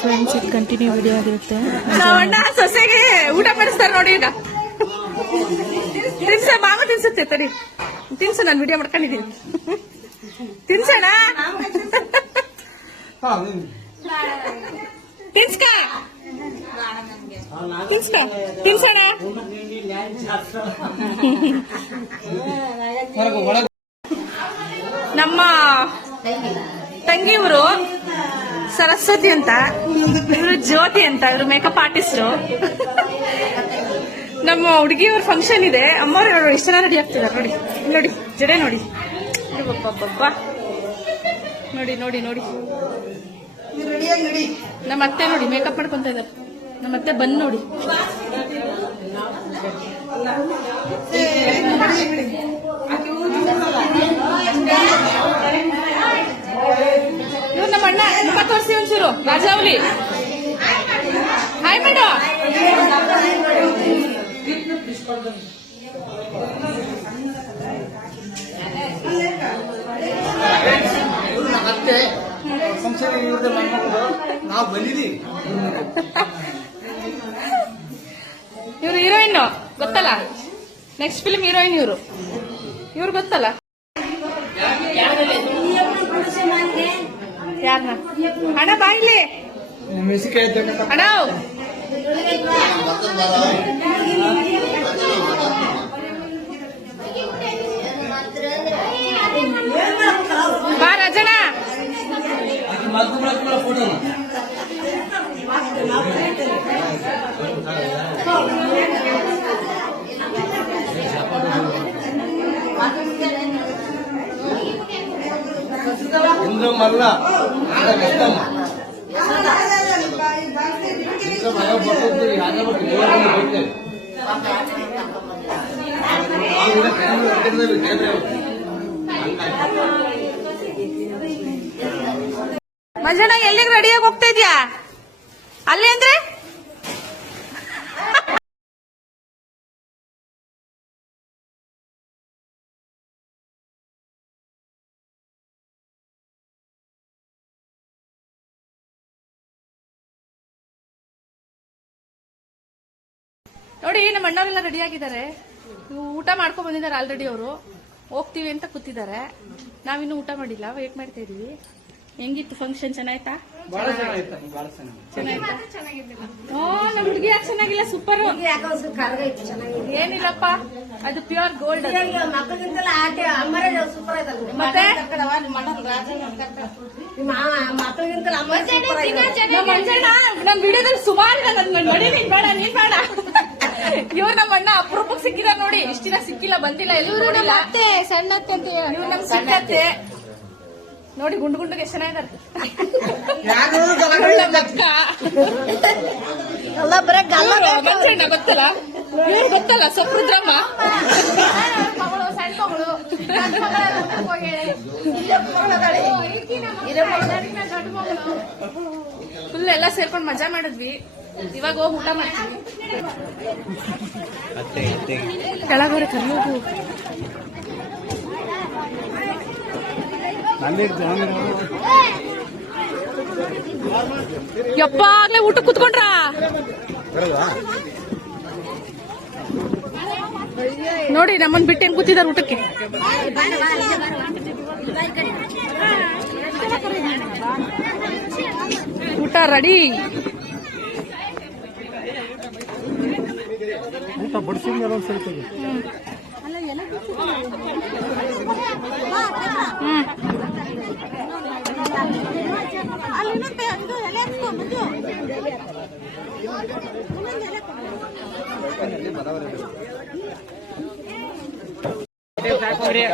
Friends ಇದು continue video ಆಗಿರುತ್ತೆ. ಅಣ್ಣ ಸೊಸೆಗೆ ಊಟ ಮಾಡಿಸ್ತಾರೆ ನೋಡಿ ಈಗ. ತಿನ್ಸ ಮಾಮ ತಿನ್ಸುತ್ತೆ ತರಿ ತಿನ್ಸು, ನಾನು ವಿಡಿಯೋ ಮಾಡ್ಕೊಂಡಿದ್ದೀನಿ. ತಿನ್ಸಣ ತಿನ್ಸ್ಕ. ತಿನ್ಸ್ಕ. ತಿನ್ಸಣ ನಮ್ಮ ತಂಗಿಯವರು ಸರಸ್ವತಿ ಅಂತ, ಇವರು ಜ್ಯೋತಿ ಅಂತ, ಇವರು ಮೇಕಪ್ ಆರ್ಟಿಸ್ಟ್ ನಮ್ಮ ಹುಡುಗಿಯವ್ರ ಫಂಕ್ಷನ್ ಇದೆ. ಇವರು ಎಷ್ಟು ರೆಡಿ ಆಗ್ತಿದ್ದಾರೆ ನೋಡಿ ನೋಡಿ, ಜಡೆ ನೋಡಿ. ನೋಡಿ ನೋಡಿ ನೋಡಿ. ನಮ್ಮ ಅತ್ತೆ ನೋಡಿ ಮೇಕಪ್ ಮಾಡ್ಕೊಂತ ಇದ್ದಾರೆ ನಮ್ಮ ಅತ್ತೆ ಬಂದ್ ನೋಡಿ. ರಾಜಾವಲಿ ಹಾಯ್ ಮೇಡಮ್ ಮತ್ತೆ ಸಂಸಾರ ಇವ್ರದ್ದು ಮೊಮ್ಮಕ್ಕಳು ನಾವು ಬಂದಿದ್ದೀವಿ ಇವ್ರು ಹೀರೋಯಿನ್ ಗೊತ್ತಲ್ಲ? ನೆಕ್ಸ್ಟ್ ಫಿಲ್ಮ್ ಹೀರೋಯಿನ್ ಇವರು. ಇವ್ರು ಗೊತ್ತಲ್ಲ? ಯಾರನ್ನ ಅಣ್ಣ ಬಾಯಿಲಿ ಅಣ್ಣ ಬಾ ರಜಣ ಮಲ್ಲ. ಮಂಜಣ್ಣ ಎಲ್ಲಿಗೆ ರೆಡಿಯಾಗಿ ಹೋಗ್ತಾ ಇದ್ಯಾ? ಅಲ್ಲಿ ಅಂದ್ರೆ? ನೋಡಿ ನಮ್ಮ ಅಣ್ಣವರೆಲ್ಲ ರೆಡಿ ಆಗಿದ್ದಾರೆ. ಊಟ ಮಾಡ್ಕೊ ಬಂದಿದ್ದಾರೆ ಆಲ್ರೆಡಿ ಅವರು. ಹೋಗ್ತೀವಿ ಅಂತ ಕೂತಿದ್ದಾರೆ. ನಾವಿನ್ನು ಊಟ ಮಾಡಿಲ್ಲ ವೇಟ್ ಮಾಡ್ತಾ ಇದೀವಿ. ಹೆಂಗಿತ್ತು ಫಂಕ್ಷನ್ ಚೆನ್ನಾಯ್ತಾ? ನಮ್ಮ ಹುಡುಗಿ ಯಾಕೆ ಚೆನ್ನಾಗಿಲ್ಲ? ಸೂಪರ್ ಏನಿಲ್ಲಪ್ಪ ಅದು ಪ್ಯೂರ್ ಗೋಲ್ಡ್ ಮತ್ತೆ? ನಮ್ ವಿಡಿಯೋದಲ್ಲಿ ಸುಮಾರು ನನ್ ನೋಡಿ ನೀನ್ ಬೇಡ ನೀನ್ ಬೇಡ. ಇವ್ರು ನಮ್ಮ ಅಣ್ಣ ಅಪರೂಪಕ್ಕೆ ಸಿಕ್ಕಿದ ನೋಡಿ. ಇಷ್ಟಿನ ಸಿಕ್ಕಿಲ್ಲ ಬಂದಿಲ್ಲ ಎಲ್ಲರೂ ಮತ್ತೆ ಸಣ್ಣತ್ತೆ ಅಂತ ಇವ್ರು ನಮ್ ಸಿಕ್ಕತ್ತೆ. ನೋಡಿ ಗುಂಡು ಗುಂಡುಗೆ ಎಷ್ಟು ಚೆನ್ನಾಗಿದ್ದಾರೆ. ಗೊತ್ತಲ್ಲ? ಇವ್ರು ಗೊತ್ತಲ್ಲ ಸಪ್ರುದ್ರಮ್ಮ ಫುಲ್ ಎಲ್ಲ ಸೇರ್ಕೊಂಡು ಮಜಾ ಮಾಡಿದ್ವಿ. ಇವಾಗ ಹೋಗಿ ಊಟ ಮಾಡ್ತೀವಿ. ಕೆಳಗಡೆ ಕರಿಯೋದು. ಯಪ್ಪ ಆಗ್ಲೇ ಊಟ ಕುತ್ಕೊಂಡ್ರ? ನೋಡಿ ನಮ್ಮನ್ ಬಿಟ್ಟು ಹೆಂಗ್ ಕೂತಿದಾರ ಊಟಕ್ಕೆ? ಊಟ ರೆಡಿ. ಊಟ ಬಡಿಸಿದ್ಮೇಲೆ ಒಂದು ಸ್ವಲ್ಪ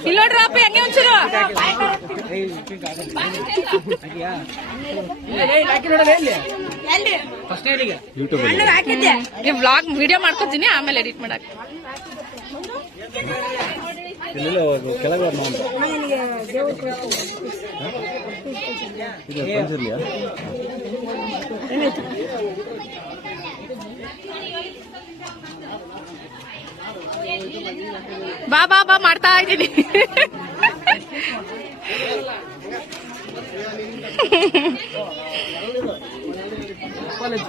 ಇಲ್ಲಿ ನೋಡ್ರಿ ಅಪ್ಪ ಹೆಂಗೆ ಒಂಚೂರು ಈ ವ್ಲಾಗ್ ವಿಡಿಯೋ ಮಾಡ್ಕೊತೀನಿ ಆಮೇಲೆ ಎಡಿಟ್ ಮಾಡಕ್. ಕೆಳಗೆ ನಾವು ಇದು ಪಂಚರ್ಲಿಯಾ ಬಾ ಬಾ.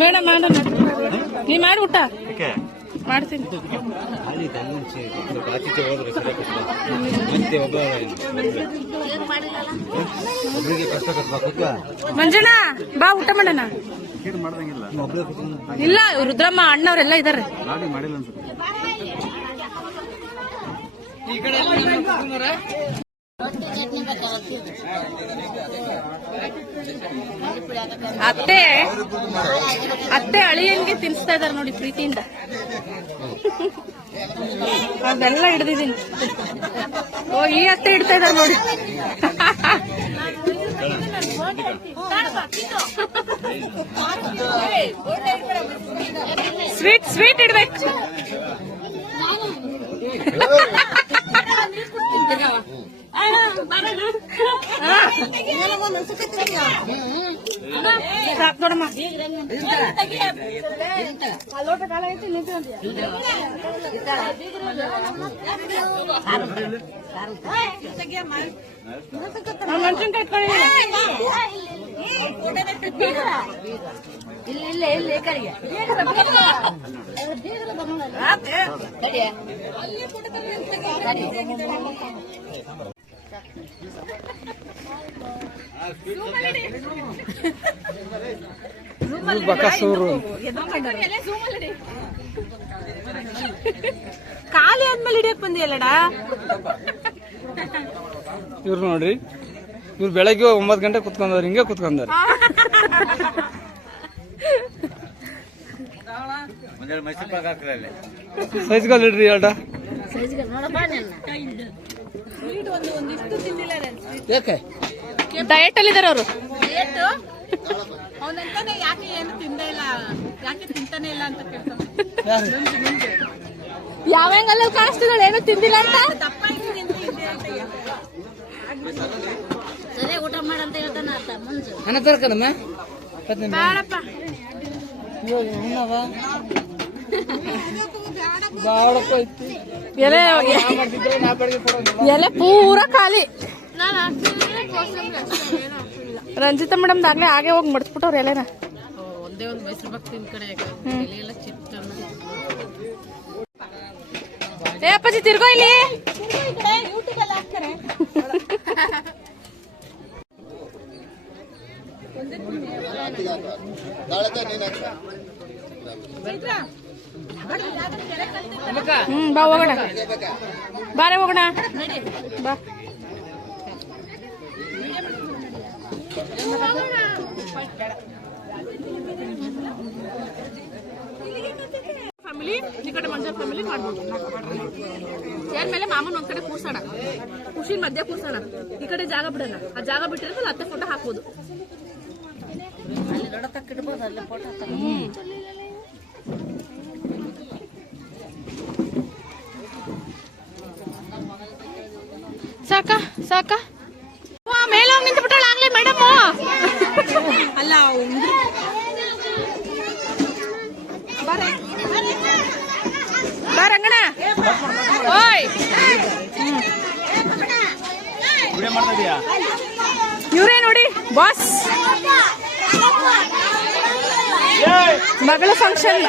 ಮೇಡಮ್ ಮಾಡೋಣ ನೀ ಮಾಡಿ ಊಟ? ಮಾಡ್ತೀನಿ. ಮಂಜಣ್ಣ ಬಾ ಊಟ ಮಾಡೋಣ. ಇಲ್ಲ ರುದ್ರಮ್ಮ ಅಣ್ಣವ್ರೆಲ್ಲ ಇದಾರೆ. ಅತ್ತೆ ಅತ್ತೆ ಅಳಿಯಂಗೆ ತಿನ್ಸ್ತಾ ಇದಾರೆ ನೋಡಿ ಪ್ರೀತಿಯಿಂದ. ಅದೆಲ್ಲ ಹಿಡ್ದಿದ್ದೀನಿ. ಓ, ಈ ಅತ್ತೆ ಇಡ್ತಾ ಇದಾರೆ ನೋಡಿ. ಸ್ವೀಟ್ ಸ್ವೀಟ್ ಇಡ್ಬೇಕು. ಸಾಕ್ ನೋಡಮ್ಮ ನಾನ್ ಮೆಣಸಿನ್ಕಾಯಿ ಇಟ್ಕೊಂಡಿದ್ದೀನಿ ಇಲ್ಲ ಇಲ್ಲ ಇಲ್ಲ ಖಾಲಿ ಆದ್ಮೇಲೆ ಹಿಡಿಯಕ್ ಬಂದಿಯಲ್ಲಡ? ಇವ್ರು ನೋಡ್ರಿ. ಇವ್ರು ಬೆಳಗ್ಗೆ ಒಂಬತ್ತು ಗಂಟೆ ಕುತ್ಕೊಂಡವ್ರು ಹಿಂಗೆ ಕುತ್ಕೊಂಡವ್ರು. ಸೈಜ್ಗಳು ಇಡ್ರಿ ಯಾಕೆ? ಡಯಟ್ ಅಲ್ಲಿ ಇದಾರೆ ಅವರು. ಅವನಂತಾನೆ ಯಾಕೆ ಏನು ತಿಂದೇ ಇಲ್ಲ ಯಾಕೆ ತಿಂತಾನೆ ಇಲ್ಲ ಅಂತ ಕೇಳ್ತಾನೆ. ಯಾವ ಹೆಂಗಲ್ಲ ಕಾಣಿಸ್ತಿದ್ದಾಳೆ ಏನು ತಿಂದಿಲ್ಲ ಅಂತ? ದಪ್ಪ ಊಟ ಮಾಡಂತ ಹೇಳ್ತಾನ ಅರ್ಥ ಮುಂಜು. ಅನ್ನ ತರ್ಕನಮ್ಮ? ಬೇಡಪ್ಪ. ಬಾಳಪ್ಪ ಐತಿ ಎಲೆ ಎಲೆ ಪೂರ ಖಾಲಿ. ರಂಜಿತಾ ಮೇಡಮ್ ಆಗ್ಲೇ ಹಾಗೆ ಹೋಗಿ ಮಡ್ಸ್ಬಿಟ್ಟವ್ರ ಎಲೆನ. ಒಂದೇ ಒಂದು ಮೈಸೂರು ಬಾಕ್ ತಿನ್ ಕಡೆ ಎಲ್ಲ ಏ ಅಪ್ಪಾಜಿ ತಿರ್ಗೋ ಇಲ್ಲಿ. ಹ್ಮ್, ಬಾ, ಹೋಗೋಣ. ಬಾರೆ ಹೋಗೋಣ. ಬಾ. ಫ್ಯಾಮಿಲಿ ಈ ಕಡೆ ಮಂಜ ಫ್ಯಾಮಿಲಿ ಮಾಡ್ಬೋದು. ಚೇರ್ ಮೇಲೆ ಮಾಮನ ಒಂದ್ ಕಡೆ ಕೂರ್ಸೋಣ. ಖುಷಿ ಮಧ್ಯ ಕೂರ್ಸೋಣ. ಈ ಕಡೆ ಜಾಗ ಬಿಡೋಣ ಆ ಜಾಗ ಬಿಟ್ಟಿದ್ರೆ ಅತ್ತೆ ಫೋಟೋ ಹಾಕ್ಬೋದು. ದೊಡ್ಡ ಇಡ್ಬೋದು ಅಲ್ಲಿ ಫೋಟೋ ಸಾಕ? ಸಾಕ ಮೇಲೆ ಹೋಗಿ ನಿಂತು ಬಿಟ್ಟಾಳ ಆಗ್ಲೇ ಮೇಡಮ್ ಅಲ್ಲ ಬಾರಂಗಣ ಓಯ್. ಇವರೇ ನೋಡಿ ಬಾಸ್ ಮಗಳ ಫಂಕ್ಷನ್